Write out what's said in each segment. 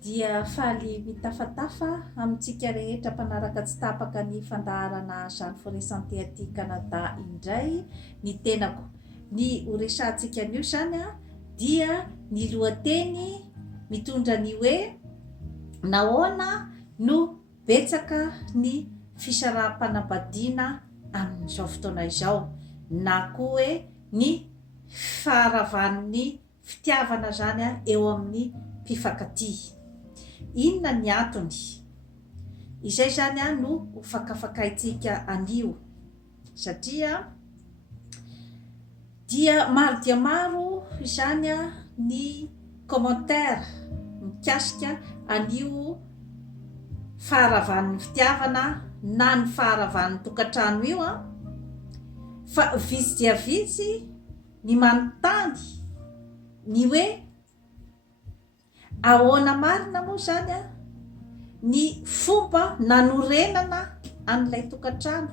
dia faly mitafatafa amintsika rehetra mpanaraka tsy tapaka ny fandaharana Jeanne Forest Santé aty Canada indray. Ny tenako ny horesantsika an'io zany dia ny lohateny mitondra ny hoe nahoana no betsaka ny fisaraha-panambadiana amin'izao fotoana izao, na koa hoe ny faharavan'ny fitiavana zany eo amin'ny mpifankatia. Inona ny antony? Izay zany no hofakafakaintsika anio, satria dia maro izany ny commentaire mikasika anio faharavan'ny fitiavana na ny faharavan'ny tokantrano io fa vitsy dia vitsy ny manontany ny hoe ahoana marina moa zany ny fomba nanorenana an'ilay tokantrano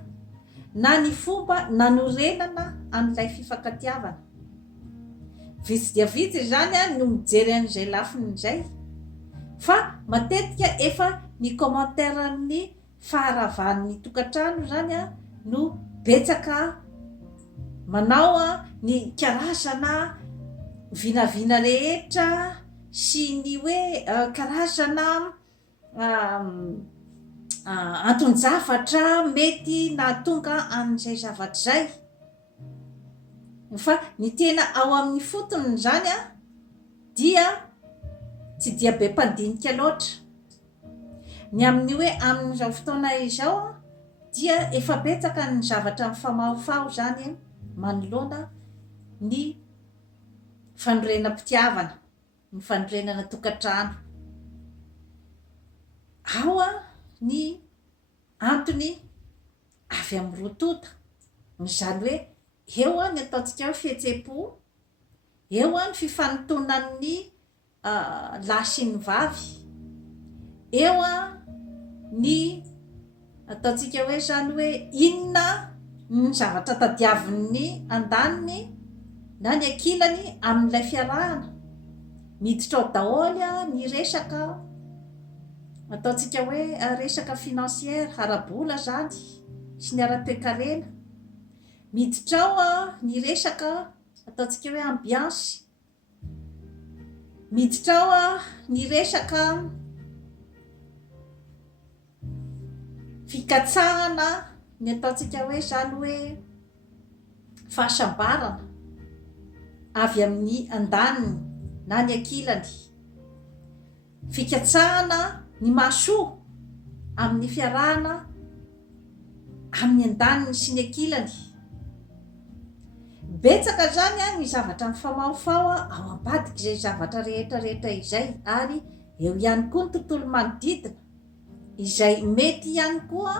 na ny fomba nanorenana an'ilay fifankatiavana. Vitsy dia vitsy zany no mijery an'izay lafin'izay, fa matetika efa ny commentaire amin'ny faharavan'ny tokantrano zany no betsaka manao ny karazana vinavina rehetra sy ny hoe karazana anton-javatra mety nahatonga an'izay zavatra zay, fa ny tena ao amin'ny fotony zany dia tsy dia be mpandinika loatra. Ny amin'ny hoe amin'izao fotoana izao dia efa betsaka ny zavatra mifamahofao zany manoloana ny fanorenam-pitiavana, ny fanorenana tokantrano. Ao ny antony avy amin'ny rotota, izany hoe eo ny ataontsika hoe fihetsem-po, eo ny fifanontonan'ny lahy sy ny vavy, eo ny ataontsika hoe zany hoe inona ny zavatra tadiavin'ny andaniny na ny ankilany amin'ilay fiarahana, miditra ao daholy ny resaka ataontsika hoe resaka financière, ara-bola zany sy ny ara-toekarena, miditra ao ny resaka ataontsika hoe ambiance, miditra ao ny resaka fikatsahana, ny ataontsika hoe zany hoe fahasambarana avy amin'ny andaniny na ny ankilany, fikatsahana ny mahasoa amin'ny fiarahana amin'ny andaniny sy ny ankilany. Betsaka zany ny zavatra mifamahofao ao ambadika izay zavatra rehetra izay, ary eo ihany koa ny tontolo manodidina izay mety ihany koa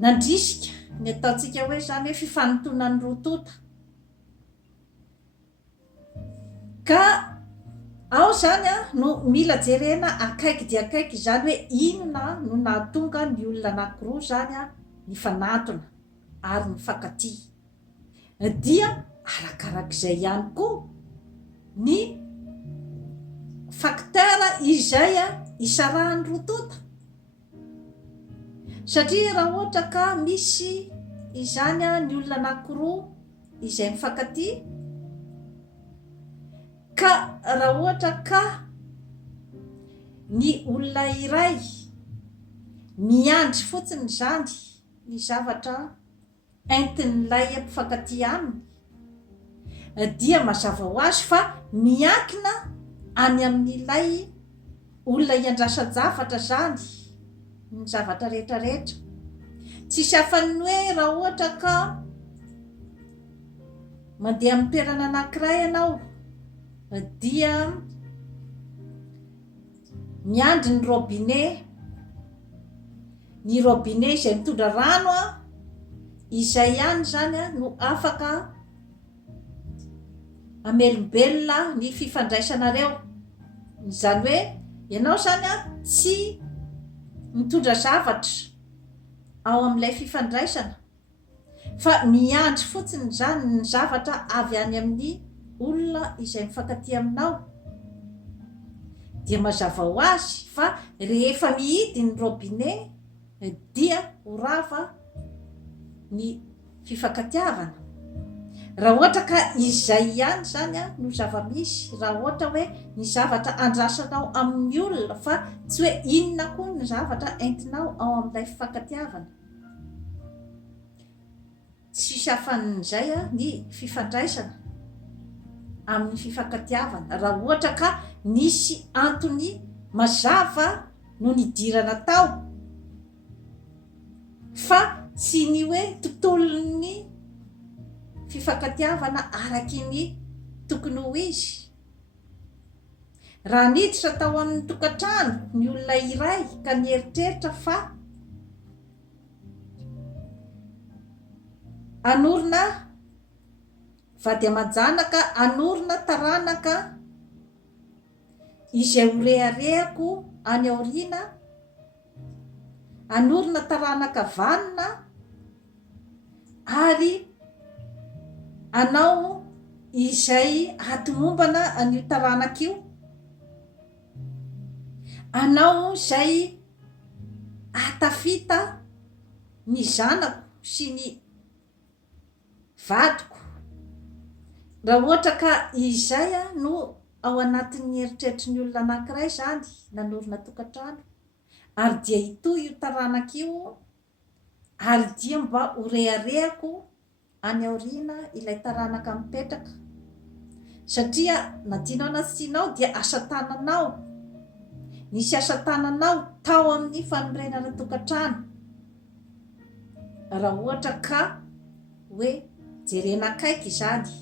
nandrisika ny ataontsika hoe zany hoe fifanontonan'ny rotota. Ka ao zany no mila jerena akaiky dia akaiky zany hoe inona no nahatonga ny olona anankiroa zany ny fanantona ary ny mifankatia, dia arakarak'izay ihany koa ny facteur izay isarahan'ny rotota. Satria raha ohatra ka misy izany ny olona anankiroa izay mifankatia, ka raha ohatra ka ny olona iray miandry fotsiny zany ny zavatra entin'ilay mpifankatia aminy, dia mazava ho azy fa miankina any amin'ilay olona iandrasan-javatra zany ny zavatra rehetrarehetra. Tsisy hafan'ny hoe raha ohatra ka mandeha amin'ny toerana anankiray ianao dia miandry ny robinet izay mitondra rano izay ihany zany no afaka amelombelona ny fifandraisanareo. Izany hoe ianao zany tsy mitondra zavatra ao amin'ilay fifandraisana, fa miandry fotsiny zany ny zavatra avy any amin'ny olona izay mifankatia aminao, dia mazava ho azy fa rehefa mihidy ny robinet dia horava ny fifankatiavana. Raha ohatra ka izay ihany zany no zava-misy, raha ohatra hoe ny zavatra andrasanao amin'ny olona fa tsy hoe inona koa ny zavatra entinao ao amin'ilay fifankatiavana, tsy safan'izay ny fifandraisana amin'ny fifankatiavana. Raha ohatra ka nisy antony mazava no nidirana tao fa tsy ny hoe tontolon'ny fifankatiavana araky ny tokony ho izy. Raha niditra tao amin'ny tokantrano ny olona iray ka nieritreritra fa anorina vady aman-janaka, anorina taranaka izay horehariako any aoriana, anorina taranaka vanina ary anao izay hatimombana an'io taranaka io, anao izay hatafita ny zanako sy ny vadiko. Raha ohatra ka izay no ao anatin'ny eritreritry ny olona anankiray zany nanorina tokantrano ary dia itoy io taranaka io ary dia mba horehariako any aoriana ilay taranaka mipetraka, satria nadinao na tsy tianao dia asa tananao, nisy asa tananao tao amin'ny fanorenana tokantrano. Raha ohatra ka hoe jerena akaiky izany,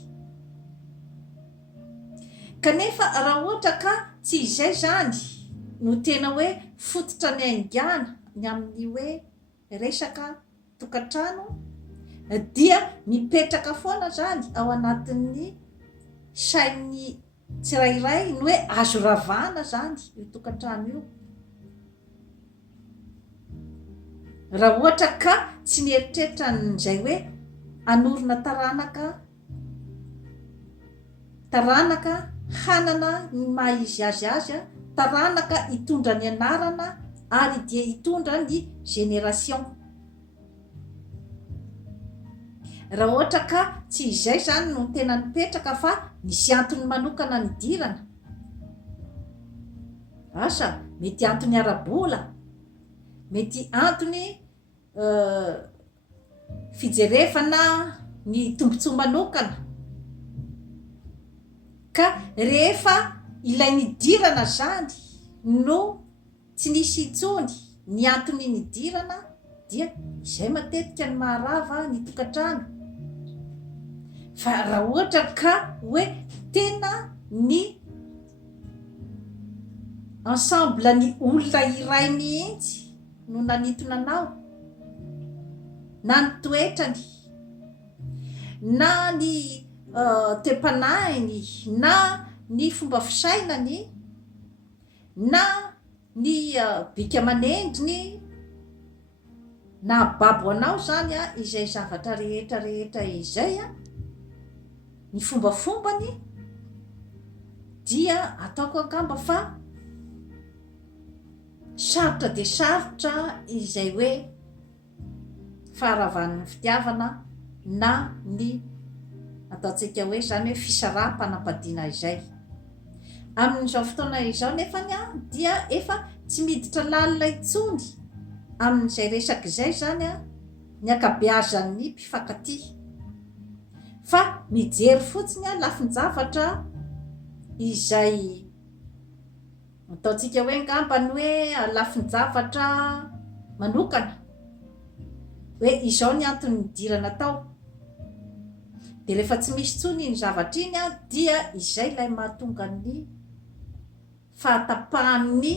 kanefa raha ohatra ka tsy izay zany no tena hoe fototra ny aingana ny amin'ny hoe resaka tokantrano, dia mipetraka foana zany ao anatin'ny sain'ny tsirairay ny hoe azo ravana zany io tokantrano io. Raha ohatra ka tsy nieritreritra n'izay hoe anorina taranaka hanana ny maha izy azy azy, taranaka hitondra ny anarana ary dia hitondra ny génération. Raha ohatra ka tsy izay zany no tena nipetraka fa nisy antony manokana nidirana, asa mety antony ara-bola, mety antony fijerevana ny tombontsoa manokana, ka rehefa ilay nidirana zany no tsy nisy intsony ny antony nidirana, dia izay matetika ny maharava ny tokantrano. Fa raha ohatra ka hoe tena ny ensemble ny olona iray mihitsy no nanintona anao, na ny toetrany, na ny toe-panainy, na ny fomba fisainany, na ny bika aman'endriny, na babo anao zany izay zavatra rehetra izay ny fombafombany, dia ataoko angamba fa sarotra dia sarotra izay hoe faharavan'ny fitiavana na ny ataontsika hoe zany hoe fisaraha-panambadiana izay. Amin'izao fotoana izao nefany dia efa tsy miditra lalina intsony amin'izay resaka izay zany ny ankabeazan'ny mpifankatia, fa mijery fotsiny lafin-javatra izay ataontsika hoe ngambany hoe lafin-javatra manokana, hoe izao ny antony nidirana tao, dia rehefa tsy misy tsony ny zavatra iny dia izay ilay mahatonga ny fahatapahan'ny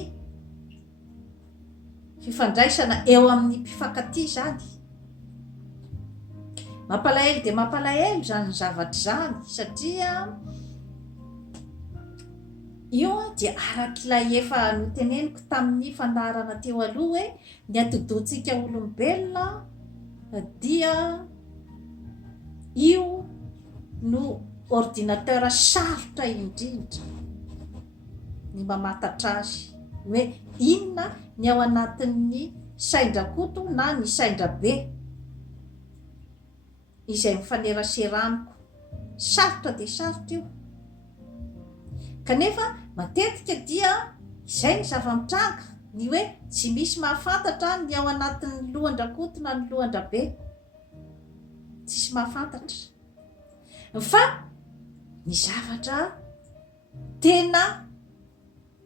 fifandraisana eo amin'ny mpifankatia zany. Mampalahelo dia mampalahelo zany zavatra zany, satria io dia arak'ilay efa noteneniko tamin'ny fandaharana teo aloha hoe ny atodontsika olombelona dia io no ordinateur sarotra indrindra. ny mamantatra azy hoe inona ny ao anatin'ny saindrakoto na ny saindrabe izay mifanerasera amiko. Sarotra de sarotra io kanefa matetika dia izay ny zava-mitranga ny hoe tsy misy mahafantatra ny ao anatin'ny lohan-drakoto na ny lohan-drabe, tsisy mahafantatra fa ny zavatra tena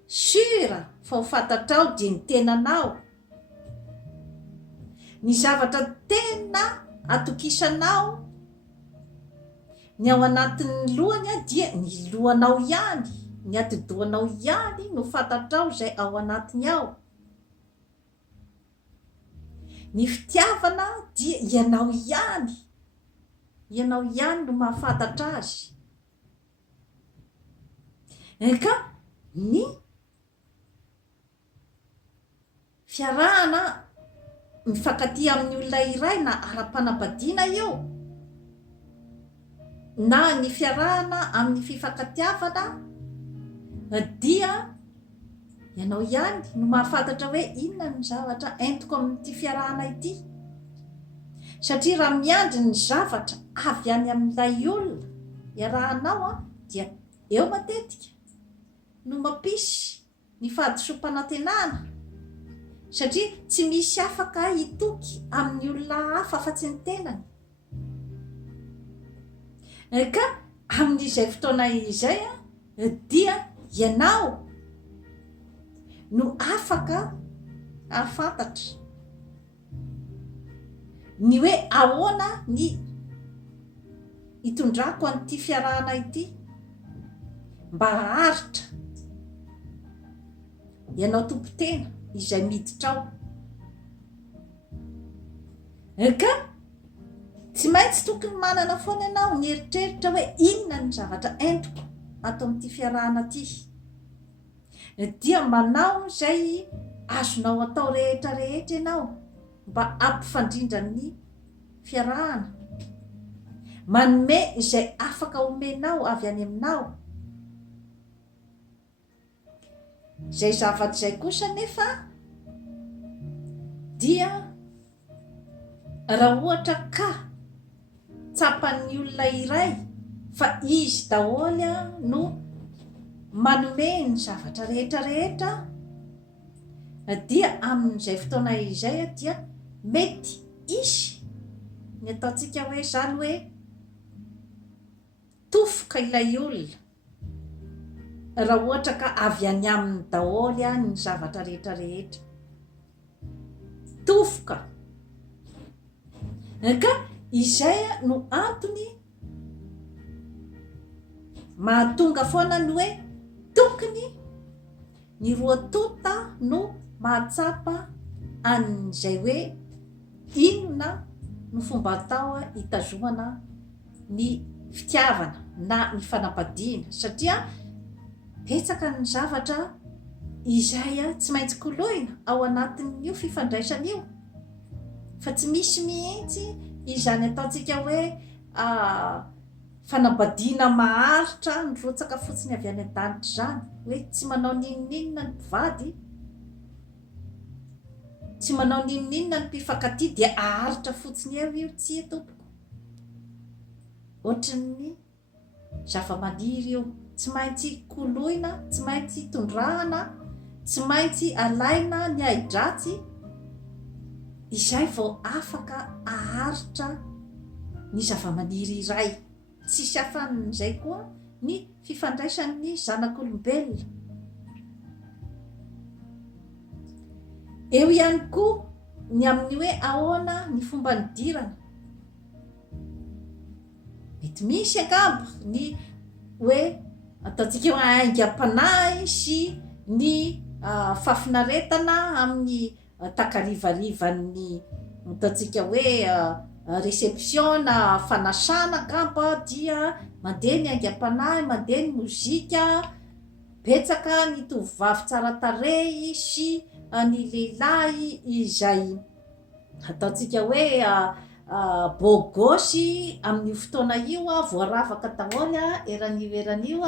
sura fa ho fantatrao dia ny tenanao, ny zavatra tena atokisanao ny ao anatin'ny lohany a dia ny lohanao ihany, ny atidohanao ihany no fantatrao zay ao anatiny ao. Ny fitiavana dia ianao ihany no mahafantatra azy. Ka ny fiarahana mifankatia amin'ny olona iray na ara-panambadiana io na ny fiarahana amin'ny fifankatiavana dia ianao ihany no mahafantatra hoe inona ny zavatra entiko amin'ity fiarahana ity, satria raha miandry ny zavatra avy any amin'ilay olona iarahanao dia eo matetika no mampisy ny fahadisom-panantenana, satria tsy misy afaka hitoky amin'ny olona hafa fa-tsy ny tenany. Ka amin'izay fotoana izay dia ianao no afaka ahafantatra ny hoe ahoana ny hitondrako an'ity fiarahana ity mba haharitra ianao tompon-tena izay miditra ao. Ka tsy maintsy tokony manana foana ianao ny eritreritra hoe inona ny zavatra entiko ato amin'ity fiarahana ity, dia manao izay azonao atao rehetra rehetra ianao mba ampifandrindra ny fiarahana, manome izay afaka omenao avy any aminao. Zay zavatra izay kosa nefa dia raha ohatra ka tsapan'ny olona iray fa izy daholo no manome ny zavatra rehetra rehetra, dia amin'izay fotoana izay dia mety izy ny ataontsika hoe zany hoe tofoka ilay olona raha ohatra ka avy any amin'ny daholo ny zavatra rehetra rehetra, tofoka. Ka izay no antony mahatonga foana ny hoe tokony ny roa tota no mahatsapa an'izay hoe inona no fomba atao hitazomana ny fitiavana na ny fanambadiana, satria betsaka ny zavatra izay tsy maintsy koloina ao anatin'io fifandraisana io, fa tsy misy mihitsy izany ataontsika hoe fanambadiana maharitra nirotsaka fotsiny avy any an-danitra zany, hoe tsy manao ninoninona ny mpivady, tsy manao ninoninona ny mpifankatia dia aharitra fotsiny eo io, tsy tompoko. Ohatran'ny zava-maniry io, tsy maintsy koloina, tsy maintsy tondrahana, tsy maintsy alaina ny aidratsy, izay vao afaka aharitra ny zava-maniry iray. Tsisy hafan'izay koa ny fifandraisan'ny zanak'olombelona. Eo ihany koa ny amin'ny hoe ahoana ny fomba nidirana, mety misy angamba ny hoe ataontsika hoe aingam-panahy sy ny fafinaretana amin'ny takarivarivan'ny ataontsika hoe réception na fanasana angamba, dia mandeha ny aingam-panahy, mandeha ny mozika, betsaka ny tovovavy tsara tarehy sy ny lehilahy izay ataontsika hoe beau gosse amin'io fotoana io voaravaka daholo eran'io